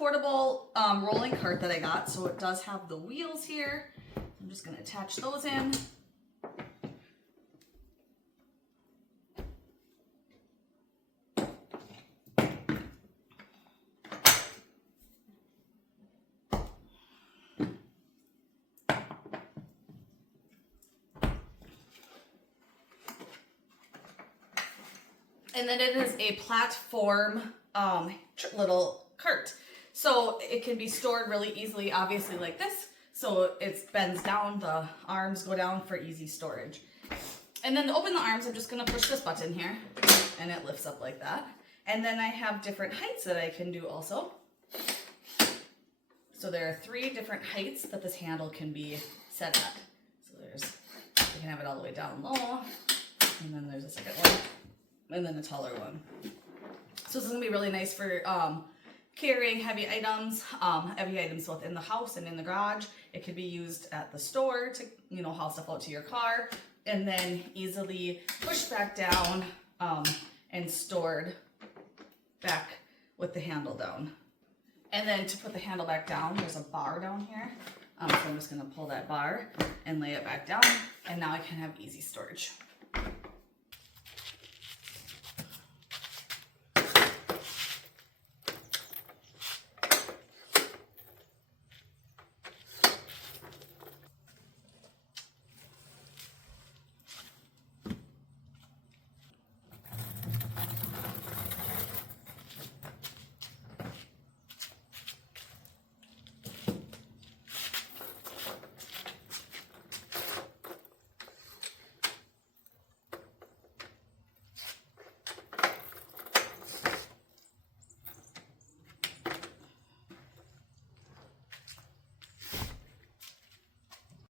portable rolling cart that I got, so it does have the wheels here. I'm just going to attach those in. And then it is a platform little cart. So it can be stored really easily, obviously like this. So it bends down, the arms go down for easy storage. And then to open the arms, I'm just gonna push this button here and it lifts up like that. And then I have different heights that I can do also. So there are 3 different heights that this handle can be set at. So you can have it all the way down low, and then there's a second one, and then a taller one. So this is gonna be really nice for carrying heavy items both in the house and in the garage. It could be used at the store to, haul stuff out to your car, and then easily pushed back down and stored back with the handle down. And then to put the handle back down, there's a bar down here. So I'm just gonna pull that bar and lay it back down, and now I can have easy storage.